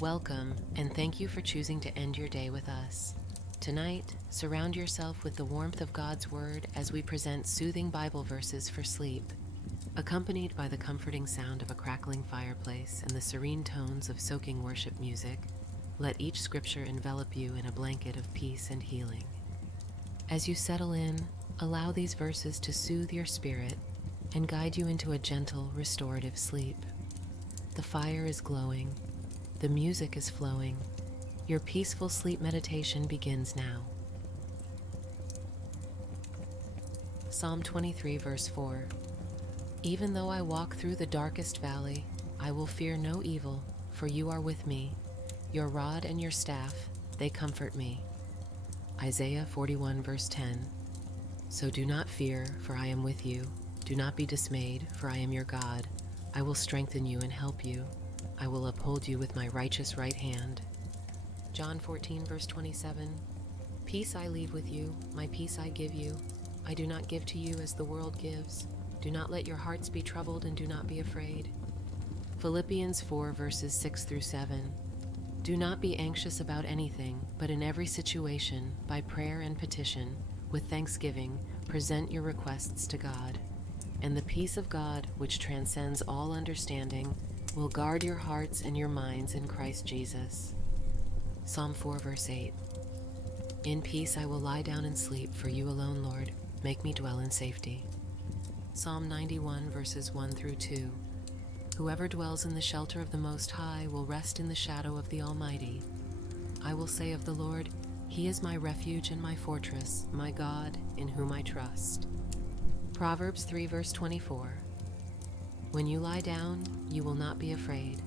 Welcome, and thank you for choosing to end your day with us. Tonight, surround yourself with the warmth of God's Word as we present soothing Bible verses for sleep. Accompanied by the comforting sound of a crackling fireplace and the serene tones of soaking worship music, let each scripture envelop you in a blanket of peace and healing. As you settle in, allow these verses to soothe your spirit and guide you into a gentle, restorative sleep. The fire is glowing. The music is flowing. Your peaceful sleep meditation begins now. Psalm 23, verse 4. Even though I walk through the darkest valley, I will fear no evil, for you are with me. Your rod and your staff, they comfort me. Isaiah 41, verse 10. So do not fear, for I am with you. Do not be dismayed, for I am your God. I will strengthen you and help you. I will uphold you with my righteous right hand. John 14, verse 27. Peace I leave with you, my peace I give you. I do not give to you as the world gives. Do not let your hearts be troubled and do not be afraid. Philippians 4, verses 6 through 7. Do not be anxious about anything, but in every situation, by prayer and petition, with thanksgiving, present your requests to God. And the peace of God, which transcends all understanding, will guard your hearts and your minds in Christ Jesus. Psalm 4, verse 8. In peace I will lie down and sleep, for you alone, Lord, make me dwell in safety. Psalm 91, verses 1 through 2. Whoever dwells in the shelter of the Most High will rest in the shadow of the Almighty. I will say of the Lord, He is my refuge and my fortress, my God, in whom I trust. Proverbs 3, verse 24. When you lie down, you will not be afraid.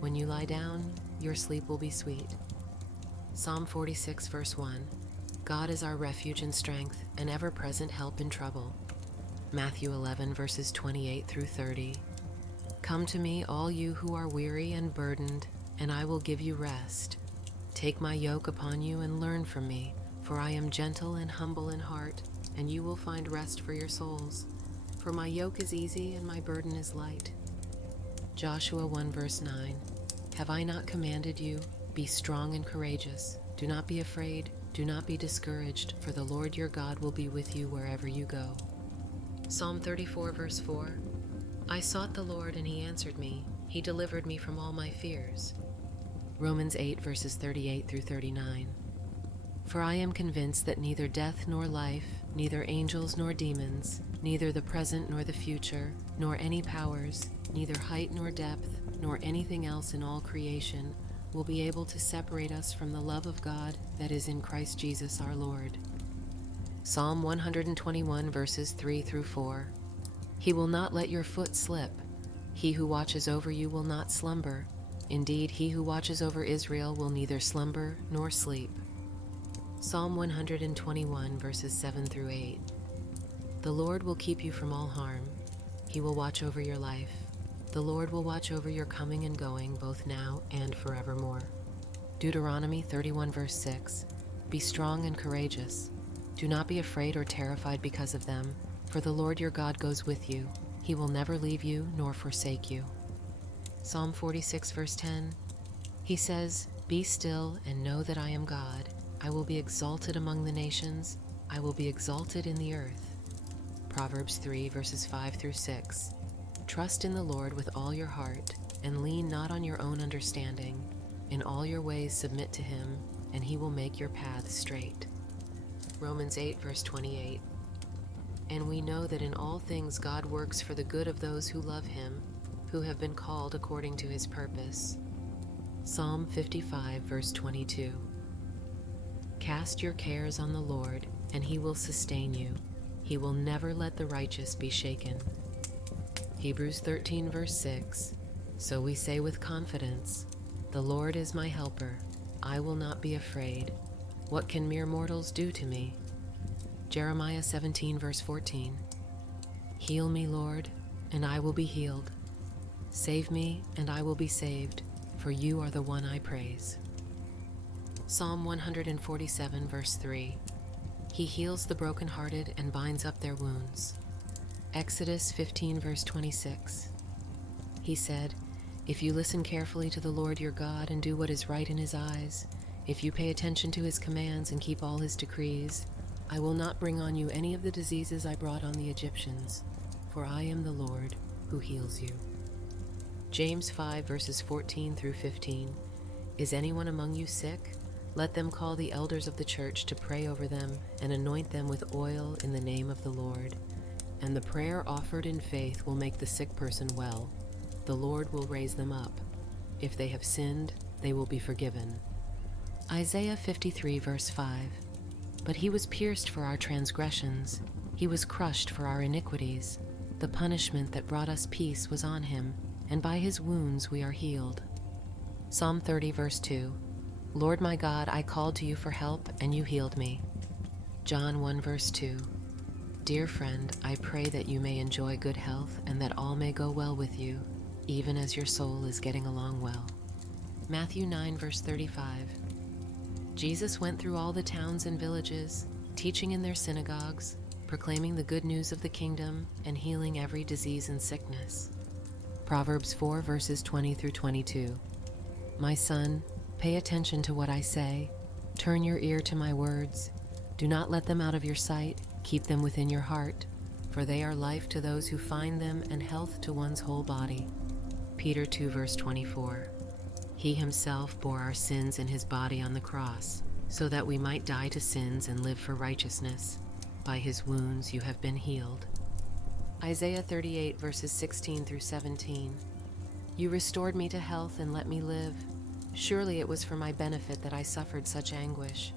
When you lie down, your sleep will be sweet. Psalm 46, verse 1. God is our refuge and strength, an ever-present help in trouble. Matthew 11, verses 28 through 30. Come to me, all you who are weary and burdened, and I will give you rest. Take my yoke upon you and learn from me, for I am gentle and humble in heart, and you will find rest for your souls. For my yoke is easy and my burden is light. Joshua 1, verse 9. Have I not commanded you? Be strong and courageous. Do not be afraid. Do not be discouraged, for the Lord your God will be with you wherever you go. Psalm 34, verse 4. I sought the Lord and he answered me. He delivered me from all my fears. Romans 8, verses 38 through 39. For I am convinced that neither death nor life, neither angels nor demons, neither the present nor the future, nor any powers, neither height nor depth, nor anything else in all creation, will be able to separate us from the love of God that is in Christ Jesus our Lord. Psalm 121, verses 3 through 4. He will not let your foot slip. He who watches over you will not slumber. Indeed, he who watches over Israel will neither slumber nor sleep. Psalm 121, verses 7 through 8. The Lord will keep you from all harm. He will watch over your life. The Lord will watch over your coming and going, both now and forevermore. Deuteronomy 31, verse 6. Be strong and courageous. Do not be afraid or terrified because of them, for the Lord your God goes with you. He will never leave you nor forsake you. Psalm 46, verse 10. He says, Be still and know that I am God. I will be exalted among the nations. I will be exalted in the earth. Proverbs 3, verses 5 through 6. Trust in the Lord with all your heart, and lean not on your own understanding. In all your ways submit to him, and he will make your paths straight. Romans 8, verse 28. And we know that in all things God works for the good of those who love him, who have been called according to his purpose. Psalm 55, verse 22. Cast your cares on the Lord, and he will sustain you. He will never let the righteous be shaken. Hebrews 13, verse 6. So we say with confidence, The Lord is my helper. I will not be afraid. What can mere mortals do to me? Jeremiah 17, verse 14. Heal me, Lord, and I will be healed. Save me, and I will be saved, for you are the one I praise. Psalm 147, verse 3. He heals the brokenhearted and binds up their wounds. Exodus 15, verse 26. He said, If you listen carefully to the Lord your God and do what is right in his eyes, if you pay attention to his commands and keep all his decrees, I will not bring on you any of the diseases I brought on the Egyptians, for I am the Lord who heals you. James 5 verses 14 through 15. Is anyone among you sick? Let them call the elders of the church to pray over them and anoint them with oil in the name of the Lord. And the prayer offered in faith will make the sick person well. The Lord will raise them up. If they have sinned, they will be forgiven. Isaiah 53 verse 5. But he was pierced for our transgressions. He was crushed for our iniquities. The punishment that brought us peace was on him, and by his wounds we are healed. Psalm 30 verse 2. Lord my God, I called to you for help, and you healed me. John 1 verse 2. Dear friend, I pray that you may enjoy good health and that all may go well with you, even as your soul is getting along well. Matthew 9 verse 35. Jesus went through all the towns and villages, teaching in their synagogues, proclaiming the good news of the kingdom, and healing every disease and sickness. Proverbs 4 verses 20 through 22. My son, pay attention to what I say. Turn your ear to my words. Do not let them out of your sight. Keep them within your heart, for they are life to those who find them and health to one's whole body. Peter 2 verse 24. He himself bore our sins in his body on the cross, so that we might die to sins and live for righteousness. By his wounds you have been healed. Isaiah 38 verses 16 through 17. You restored me to health and let me live. Surely it was for my benefit that I suffered such anguish.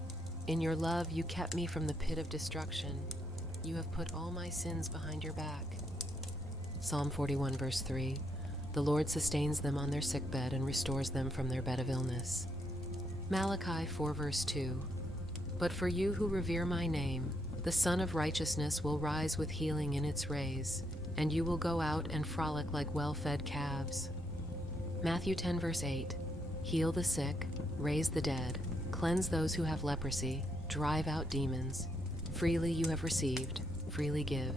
In your love you kept me from the pit of destruction. You have put all my sins behind your back. Psalm 41 verse 3. The Lord sustains them on their sickbed and restores them from their bed of illness. Malachi 4 verse 2. But for you who revere my name, the Sun of Righteousness will rise with healing in its rays, and you will go out and frolic like well-fed calves. Matthew 10 verse 8. Heal the sick, raise the dead, cleanse those who have leprosy, drive out demons. Freely you have received, freely give.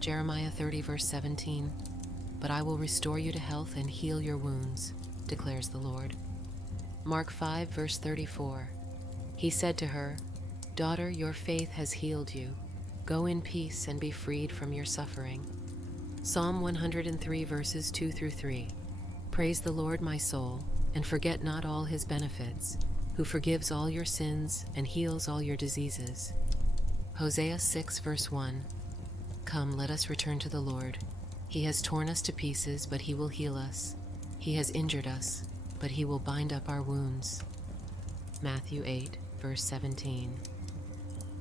Jeremiah 30 verse 17. But I will restore you to health and heal your wounds, declares the Lord. Mark 5 verse 34. He said to her, Daughter, your faith has healed you. Go in peace and be freed from your suffering. Psalm 103 verses 2 through 3. Praise the Lord, my soul, and forget not all his benefits, who forgives all your sins and heals all your diseases. Hosea 6 verse 1. Come, let us return to the Lord. He has torn us to pieces, but he will heal us. He has injured us, but he will bind up our wounds. Matthew 8 verse 17.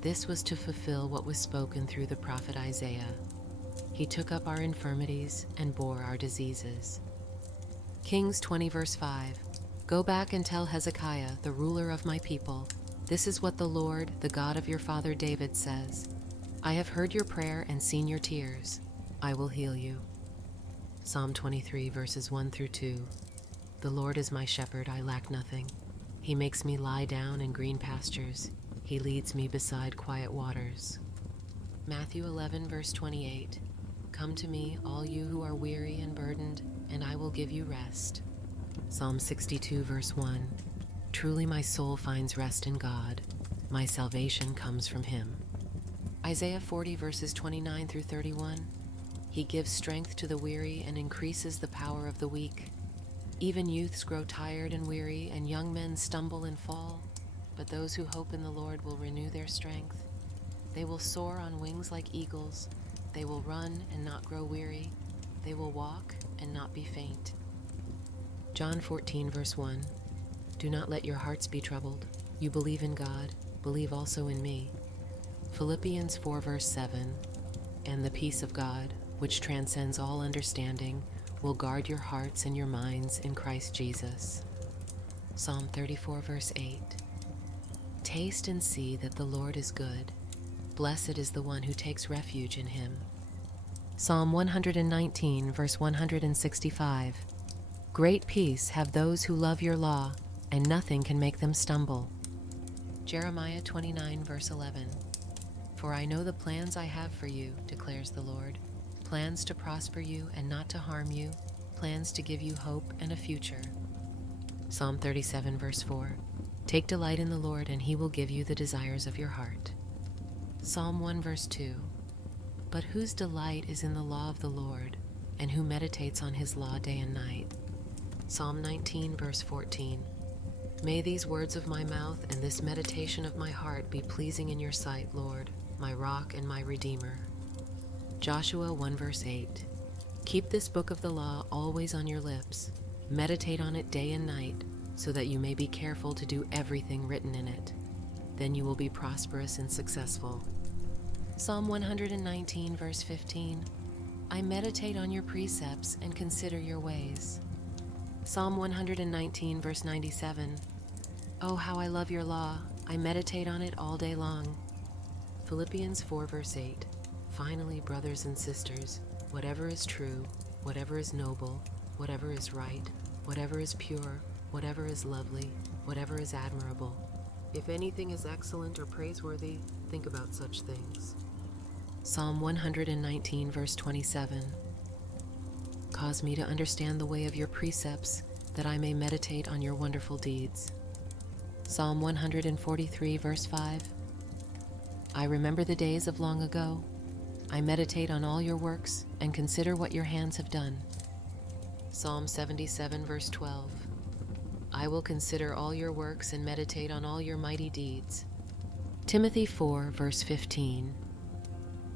This was to fulfill what was spoken through the prophet Isaiah. He took up our infirmities and bore our diseases. Kings 20 verse 5. Go back and tell Hezekiah, the ruler of my people, this is what the Lord, the God of your father David says. I have heard your prayer and seen your tears. I will heal you. Psalm 23 verses 1 through 2. The Lord is my shepherd, I lack nothing. He makes me lie down in green pastures. He leads me beside quiet waters. Matthew 11 verse 28. Come to me, all you who are weary and burdened, and I will give you rest. Psalm 62 verse 1. Truly my soul finds rest in God. My salvation comes from him. Isaiah 40 verses 29 through 31. He gives strength to the weary and increases the power of the weak. Even youths grow tired and weary, and young men stumble and fall. But those who hope in the Lord will renew their strength. They will soar on wings like eagles. They will run and not grow weary. They will walk and not be faint. John 14 verse 1. Do not let your hearts be troubled. You believe in God, believe also in me. Philippians 4 verse 7. And the peace of God, which transcends all understanding, will guard your hearts and your minds in Christ Jesus. Psalm 34 verse 8. Taste and see that the Lord is good. Blessed is the one who takes refuge in him. Psalm 119 verse 165. Great peace have those who love your law, and nothing can make them stumble. Jeremiah 29 verse 11. For I know the plans I have for you, declares the Lord, plans to prosper you and not to harm you, plans to give you hope and a future. Psalm 37 verse 4. Take delight in the Lord, and he will give you the desires of your heart. Psalm 1 verse 2. But whose delight is in the law of the Lord, and who meditates on his law day and night? Psalm 19 verse 14. May these words of my mouth and this meditation of my heart be pleasing in your sight, Lord, my rock and my redeemer. Joshua 1 verse 8. Keep this book of the law always on your lips. Meditate on it day and night, so that you may be careful to do everything written in it. Then you will be prosperous and successful. Psalm 119 verse 15. I meditate on your precepts and consider your ways. Psalm 119 verse 97. Oh, how I love your law. I meditate on it all day long. Philippians 4 verse 8. Finally, brothers and sisters, whatever is true, whatever is noble, whatever is right, whatever is pure, whatever is lovely, whatever is admirable, if anything is excellent or praiseworthy, think about such things. Psalm 119 verse 27. Cause me to understand the way of your precepts, that I may meditate on your wonderful deeds. Psalm 143 verse 5. I remember the days of long ago. I meditate on all your works and consider what your hands have done. Psalm 77 verse 12. I will consider all your works and meditate on all your mighty deeds. Timothy 4 verse 15.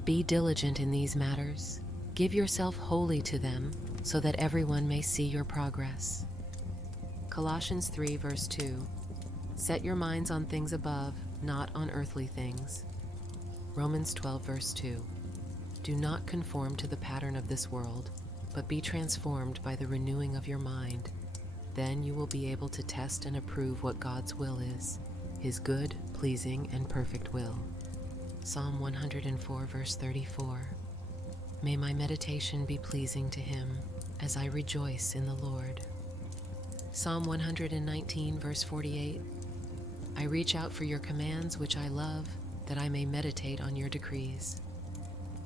Be diligent in these matters. Give yourself wholly to them, so that everyone may see your progress. Colossians 3 verse 2. Set your minds on things above, not on earthly things. Romans 12 verse 2. Do not conform to the pattern of this world, but be transformed by the renewing of your mind. Then you will be able to test and approve what God's will is, his good, pleasing, and perfect will. Psalm 104 verse 34. May my meditation be pleasing to him, as I rejoice in the Lord. Psalm 119 verse 48. I reach out for your commands which I love, that I may meditate on your decrees.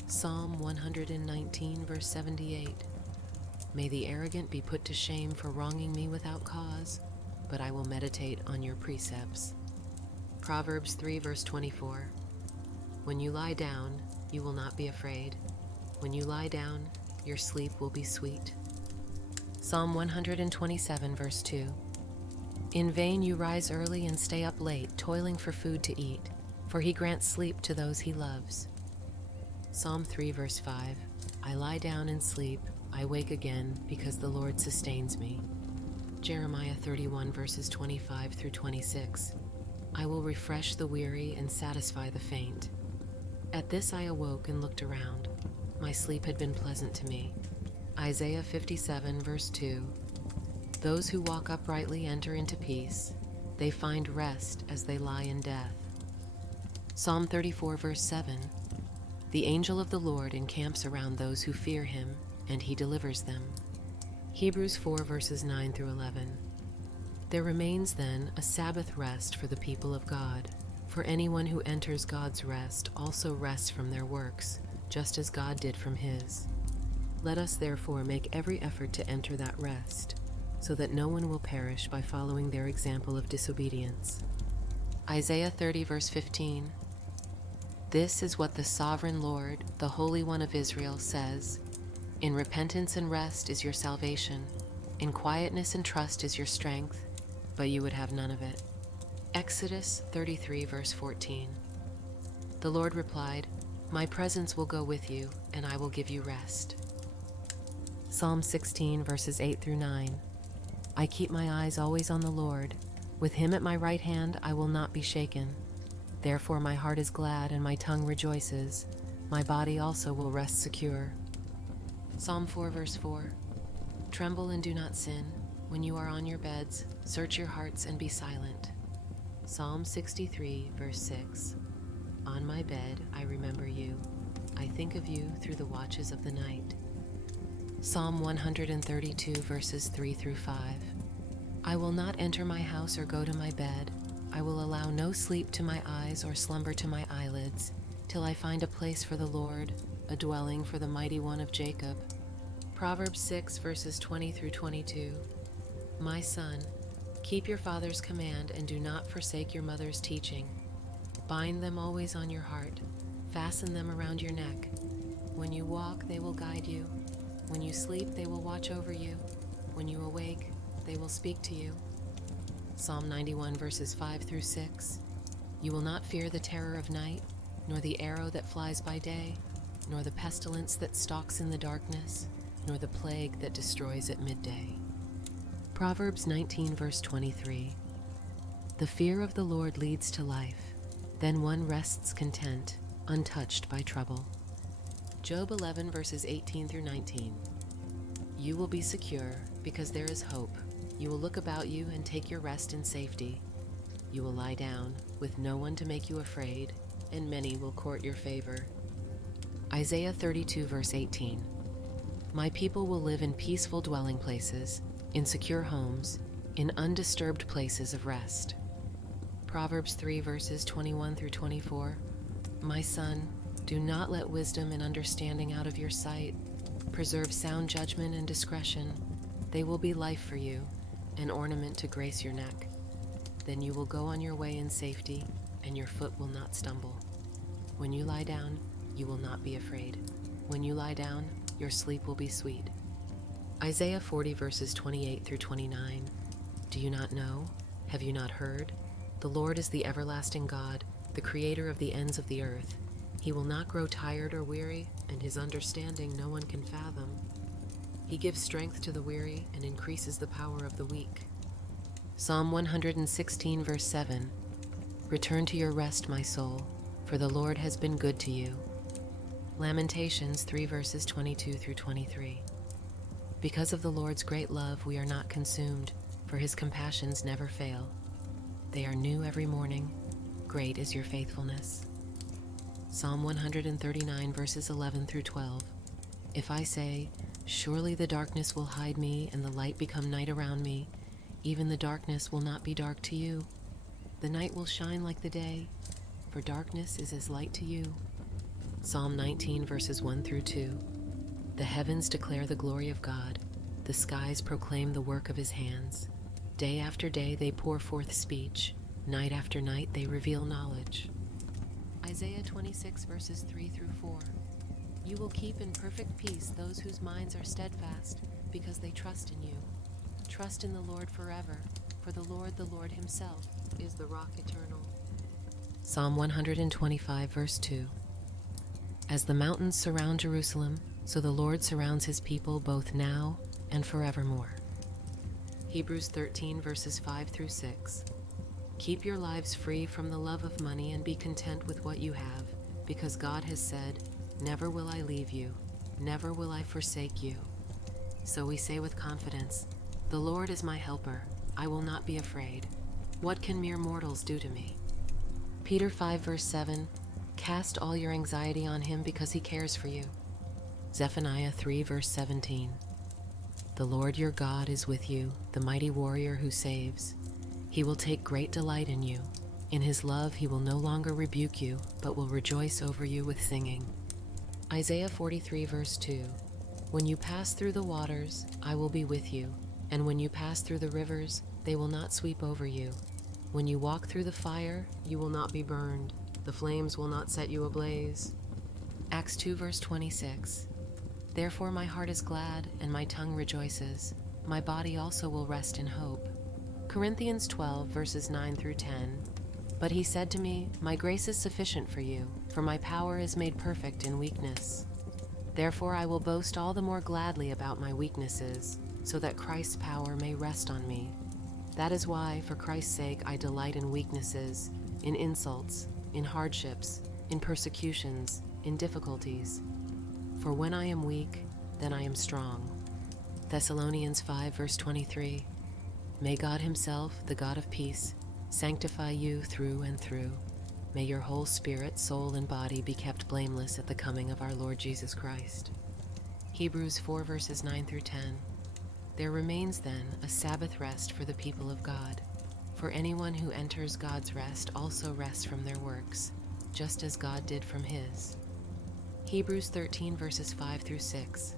Psalm 119 verse 78. May the arrogant be put to shame for wronging me without cause, but I will meditate on your precepts. Proverbs 3 verse 24. When you lie down, you will not be afraid. When you lie down, your sleep will be sweet. Psalm 127 verse 2. In vain you rise early and stay up late, toiling for food to eat, for he grants sleep to those he loves. Psalm 3 verse 5. I lie down and sleep, I wake again, because the Lord sustains me. Jeremiah 31 verses 25 through 26. I will refresh the weary and satisfy the faint. At this I awoke and looked around. My sleep had been pleasant to me. Isaiah 57 verse 2. Those who walk uprightly enter into peace. They find rest as they lie in death. Psalm 34 verse 7. The angel of the Lord encamps around those who fear him, and he delivers them. Hebrews 4 verses 9 through 11. There remains then a Sabbath rest for the people of God. For anyone who enters God's rest also rests from their works, just as God did from his. Let us therefore make every effort to enter that rest, so that no one will perish by following their example of disobedience. Isaiah 30 verse 15. This is what the sovereign Lord, the Holy One of Israel, says. In repentance and rest is your salvation. In quietness and trust is your strength, but you would have none of it. Exodus 33 verse 14. The Lord replied, My presence will go with you, and I will give you rest. Psalm 16 verses 8 through 9. I keep my eyes always on the Lord. With him at my right hand I will not be shaken. Therefore my heart is glad and my tongue rejoices. My body also will rest secure. Psalm 4 verse 4. Tremble and do not sin. When you are on your beds, search your hearts and be silent. Psalm 63 verse 6. On my bed I remember you. I think of you through the watches of the night. Psalm 132 verses 3 through 5. I will not enter my house or go to my bed. I will allow no sleep to my eyes or slumber to my eyelids, till I find a place for the Lord, a dwelling for the mighty one of Jacob. Proverbs 6 verses 20 through 22. My son, keep your father's command and do not forsake your mother's teaching. Bind them always on your heart. Fasten them around your neck. When you walk, they will guide you. When you sleep, they will watch over you. When you awake, they will speak to you. Psalm 91 verses 5 through 6. You will not fear the terror of night, nor the arrow that flies by day, nor the pestilence that stalks in the darkness, nor the plague that destroys at midday. Proverbs 19 verse 23. The fear of the Lord leads to life. Then one rests content, untouched by trouble. Job 11 verses 18 through 19. You will be secure because there is hope. You will look about you and take your rest in safety. You will lie down with no one to make you afraid, and many will court your favor. Isaiah 32 verse 18. My people will live in peaceful dwelling places, in secure homes, in undisturbed places of rest. Proverbs 3 verses 21 through 24. My son, do not let wisdom and understanding out of your sight. Preserve sound judgment and discretion. They will be life for you, an ornament to grace your neck. Then you will go on your way in safety, and your foot will not stumble. When you lie down, you will not be afraid. When you lie down, your sleep will be sweet. Isaiah 40 verses 28 through 29. Do you not know? Have you not heard? The Lord is the everlasting God, the creator of the ends of the earth. He will not grow tired or weary, and his understanding no one can fathom. He gives strength to the weary and increases the power of the weak. Psalm 116 verse 7. Return to your rest, my soul, for the Lord has been good to you. Lamentations 3 verses 22 through 23. Because of the Lord's great love, we are not consumed, for his compassions never fail. They are new every morning. Great is your faithfulness. Psalm 139 verses 11 through 12. If I say, surely the darkness will hide me and the light become night around me, even the darkness will not be dark to you. The night will shine like the day, for darkness is as light to you. Psalm 19 verses 1 through 2. The heavens declare the glory of God. The skies proclaim the work of his hands. Day after day they pour forth speech. Night after night they reveal knowledge. Isaiah 26 verses 3 through 4. You will keep in perfect peace those whose minds are steadfast, because they trust in you. Trust in the Lord forever, for the Lord himself, is the rock eternal. Psalm 125 verse 2. As the mountains surround Jerusalem, so the Lord surrounds his people both now and forevermore. Hebrews 13 verses 5 through 6. Keep your lives free from the love of money and be content with what you have, because God has said, never will I leave you, never will I forsake you. So we say with confidence, the Lord is my helper, I will not be afraid. What can mere mortals do to me? Peter 5 verse 7. Cast all your anxiety on him because he cares for you. Zephaniah 3 verse 17. The Lord your God is with you, the mighty warrior who saves. He will take great delight in you. In his love he will no longer rebuke you, but will rejoice over you with singing. Isaiah 43 verse 2. When you pass through the waters, I will be with you, and when you pass through the rivers, they will not sweep over you. When you walk through the fire, you will not be burned. The flames will not set you ablaze. Acts 2 verse 26. Therefore my heart is glad, and my tongue rejoices. My body also will rest in hope. Corinthians 12 verses 9 through 10. But he said to me, my grace is sufficient for you, for my power is made perfect in weakness. Therefore I will boast all the more gladly about my weaknesses, so that Christ's power may rest on me. That is why, for Christ's sake, I delight in weaknesses, in insults, in hardships, in persecutions, in difficulties. For when I am weak, then I am strong. Thessalonians 5 verse 23. May God himself, the God of peace, sanctify you through and through. May your whole spirit, soul, and body be kept blameless at the coming of our Lord Jesus Christ. Hebrews 4 verses 9 through 10. There remains then a Sabbath rest for the people of God. For anyone who enters God's rest also rests from their works, just as God did from his. Hebrews 13 verses 5 through 6.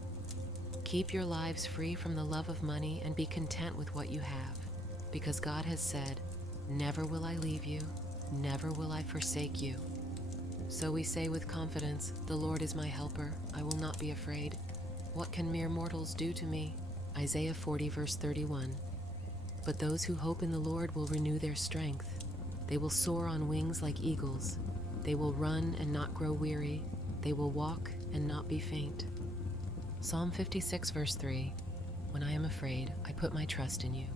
Keep your lives free from the love of money and be content with what you have, because God has said, "Never will I leave you, never will I forsake you." So we say with confidence, "The Lord is my helper, I will not be afraid. What can mere mortals do to me?" Isaiah 40 verse 31. But those who hope in the Lord will renew their strength. They will soar on wings like eagles. They will run and not grow weary. They will walk and not be faint. Psalm 56 verse 3. When I am afraid, I put my trust in you.